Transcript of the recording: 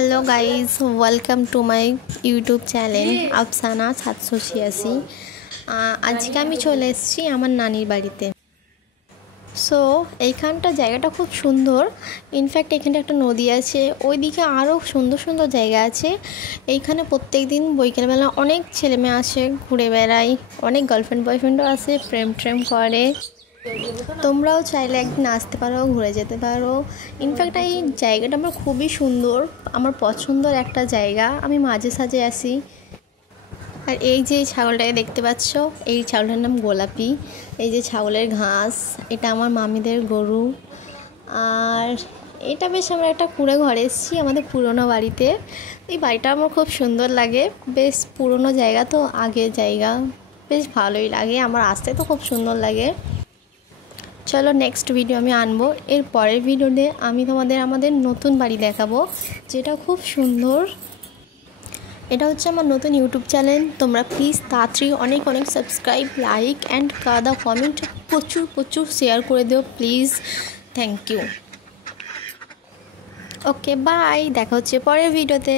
Hello guys, welcome to my YouTube channel Afsana 786। आज के आमी चले एसेছি আমার নানির বাড়িতে। সো এইখানটা জায়গাটা খুব সুন্দর। ইনফ্যাক্ট এখানে একটা নদী আছে, ওইদিকে আরও সুন্দর সুন্দর জায়গা আছে। এইখানে প্রত্যেকদিন বিকেলবেলা অনেক ছেলেমেয়ে আসে, ঘুরে বেড়ায়, অনেক গার্লফ্রেন্ড বয়ফ্রেন্ডও আসে, প্রেম করে। তোমরাও চাইলে একদিন আসতে পারো, ঘুরে যেতে পারো। ইনফ্যাক্ট এই জায়গাটা আমার খুবই সুন্দর, আমার পছন্দের একটা জায়গা। আমি মাঝে সাঝে আসি। আর এই যে ছাগলটাকে দেখতে পাচ্ছ, এই ছাগলটার নাম গোলাপি। এই যে ছাগলের ঘাস, এটা আমার মামিদের গরু। আর এটা বেশ আমরা একটা কুঁড়ে ঘরে এসেছি আমাদের পুরনো বাড়িতে। এই বাড়িটা আমার খুব সুন্দর লাগে, বেশ পুরনো জায়গা তো, আগের জায়গা, বেশ ভালোই লাগে। আমার আসতে তো খুব সুন্দর লাগে। চলো নেক্সট ভিডিও আমি আনবো। এর পরের ভিডিওতে আমি তোমাদের আমাদের নতুন বাড়ি দেখাবো, যেটা খুব সুন্দর। এটা হচ্ছে আমার নতুন ইউটিউব চ্যানেল। তোমরা প্লিজ তাড়াতাড়ি অনেক অনেক সাবস্ক্রাইব, লাইক অ্যান্ড কাদা কমেন্ট প্রচুর শেয়ার করে দিও please. Thank you. Okay bye, দেখা হচ্ছে পরের ভিডিওতে।